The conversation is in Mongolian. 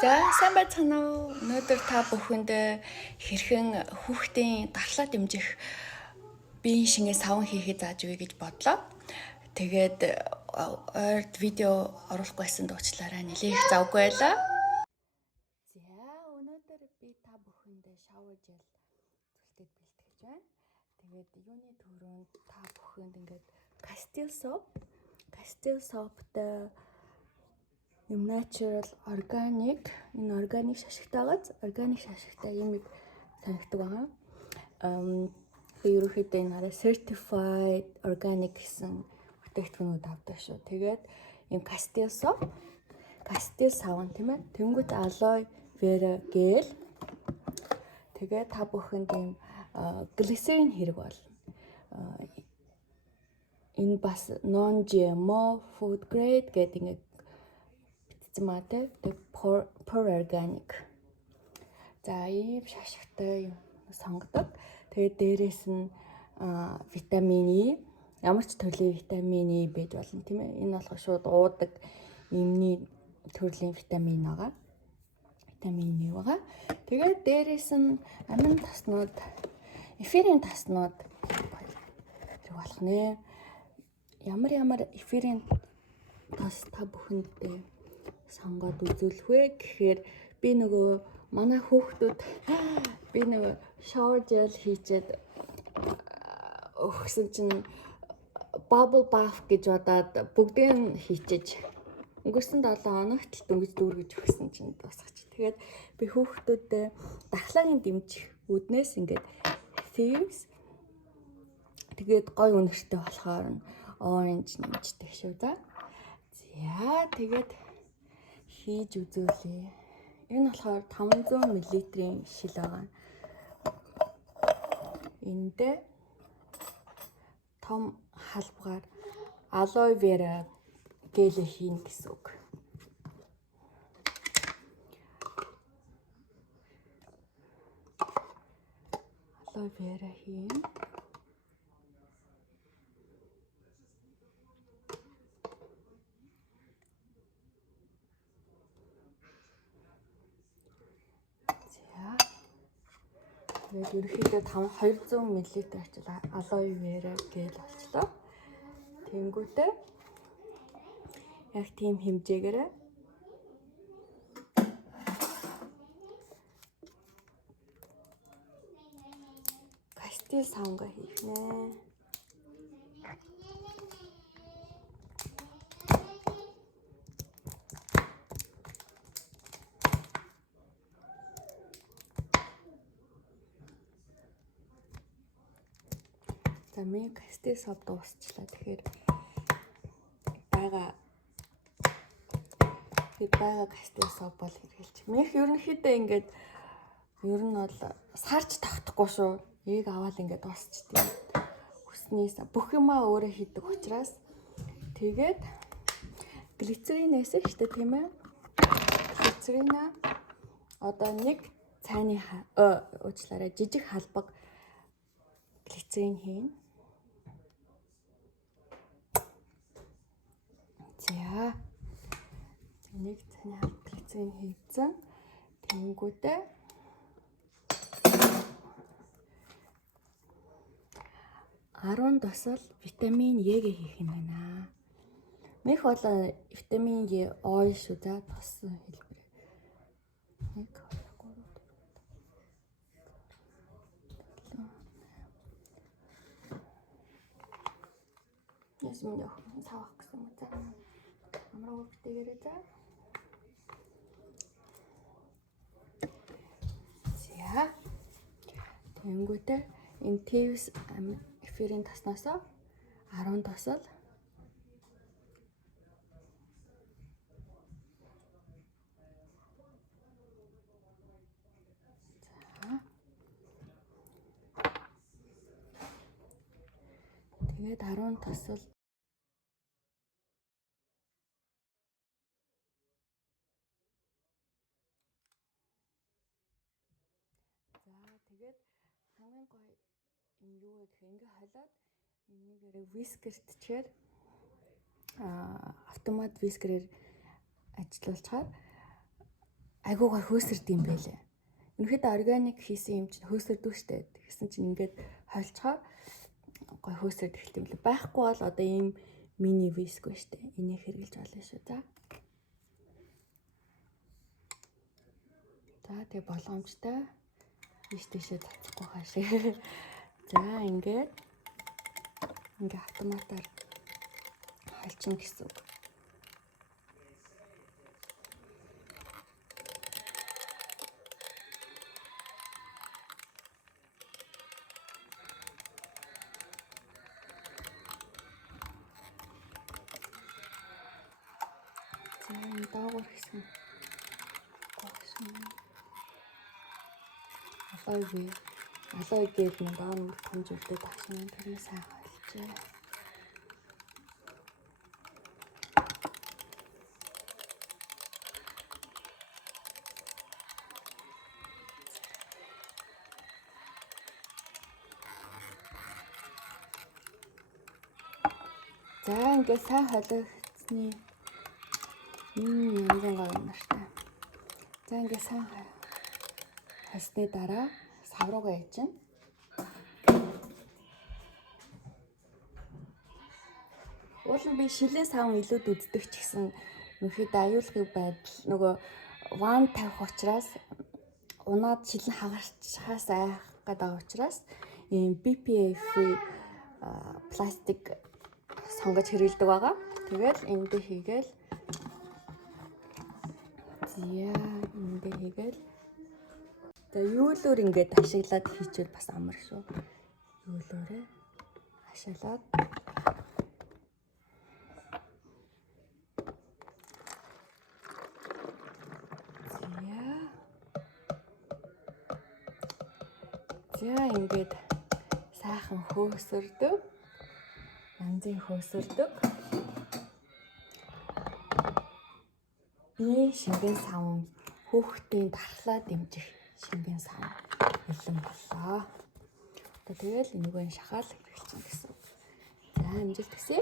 За сайн байцгаана уу. Өнөөдөр та бүхэнд хэрхэн хүүхдийн дархлаа дэмжих биеийн шингээ савн хийхэд зааж өгье гэж бодлоо. Тэгээд ойрд видео оруулахгүй байсан дуучлаараа нэлээх их завгүй байлаа. За өнөөдөр би та бүхэнд шавар жел зүлтэд бэлтгэж байна. Тэгээд юуны төрөнд та бүхэнд ингээд Castile soapтай natural organic энэ органик шашигтайгаз органик шашигтай юмыг санагдаг байгаа. Ерөнхийдөө энэ хараа certified organic гэсэн бүтээгдэхүүнүүд авдаг шүү. Тэгээд юм Castile савн тийм ээ. Тэнгүүт aloe vera gel. Тэгээд та бүхэнд юм глицерин хэрэг болно. Энэ бас non GMO food grade гэдэг ингээд Зэмаатай pure organic. За ийм шашигтай юм сонгодог. Тэгээд дээрээс нь витамин E, ямар ч төрлийн витамин E байж болно тийм ээ. Энэ болохоор шууд уудаг эмний төрлийн витамин байгаа. Витамин E байгаа. Тэгээд дээрээс нь амин таснууд, эфирийн таснууд хэрэг болох нэ. Ямар эфирийн тас та бүхэндээ сонгоод үзүүлэх вэ гэхээр би нөгөө манай хүүхдүүд би нөгөө shower gel хийчихэд өгсөн чинь bubble bath гэж бодоод бүгдийг нь хийчиж өнгөрсөн 7 хоногт дөнгөж дүүргэж өгсөн чинь дуусгач. Тэгээд би хүүхдүүдэд дархлаагийн дэмжих үүднээс ингээд thieves тэгээд гой үнэртэй болохоор нь orange нэмждэг шүү да. За тэгээд хийж үзүүлье. Энэ болохоор 500 мл-ийн шил байгаа. Эндээ том халбгаар aloe vera gel хийн гэсэн үг. Aloe vera хийн. Тэгээд ерөнхийдөө 200 мл очил aloe vera gel болчлоо. Тэнгүүтээ яг тийм хэмжээгээр Castile савнгаа хийх нэ. За миний Castile сав дуусчлаа. Тэгэхээр байгаа Castile сав бол хэрэгэлж. Минийх ерөнхийдөө ингээд ер нь бол сарч тогтохгүй шүү. Ээг аваад ингээд дуусчихдээ. Хүснээс бүх юмаа өөрөө хийдэг учраас тэгээд глицеринээс штэ тийм ээ. Глицерина одоо нэг цайны уучлаарай жижиг халбаг глицерин хийн. За нэг цайны халбаг глицерин хийцэн. Тэнгүүтээ 10 досол витамин Е-гээ хийх юм байна. Мэх бол витамин Е ойл шүү за тосон хэлбэр. 1 2 3 4 Ясмин явах савах гэсэн үг за. Амраа үргэлжтэйгээрээ за. За. Тэнгүүтээ энэ Thieves эфирийн таснаас 10 тосол тэгээд 10 тосол тэгээд хамгийн гоё юм юу вэ гэхээр ингээ халиад энийгээр вискертчээр автомат вискерээр ажиллуулчихаар айгуу гой хөөсөрд юм байлээ. Ерөнхийдөө органик хийсэн юм чинь хөөсөрдөг штэ. Тэгсэн чинь ингээд хойлцохоор гой хөөсөрд эхэлт юм лээ. Байхгүй бол одоо ийм мини виск ба штэ. Энийг хэрэглэж болно шүү. За тэгээ болгоомжтой ийш тийшээ цацахгүй хаашаа. За ингээд автоматар хайлчин гэсэн үг. За энэ доогуур хэсэг. Алой гээд нэг доор том зүйлтэй тагшин тэрний сайн хойлжээ. За ингээд сайн хойлогдсны янз гой юм нартай. За ингээд сайн хасны дараа савруугаа ячна. Уулын би шилэн савн илүүд үздэг ч гэсэн ерөнхийдөө аюулгүй байдал нөгөө ван тавих учраас унаад шилэн хагарчхаас айх гэдэг учраас ийм BPA free пластик сонгож хэрэглэдэг байгаа. Тэгэл энд дээр хийгээл за юулөөр ингээд ашиглаад хийчихвэл бас амар шүү. Юулөөрээ ашиглаад за ингээд сайхан хөөсөрдөг. Янзын хөөсөрдөг. Би шингэн савн хүүхдийн дархлаа дэмжих шингэн савн бэлэн боллоо. Одоо тэгэл энэгээр шахаал хэрэглэж гэсэн. За амжилт хүсье.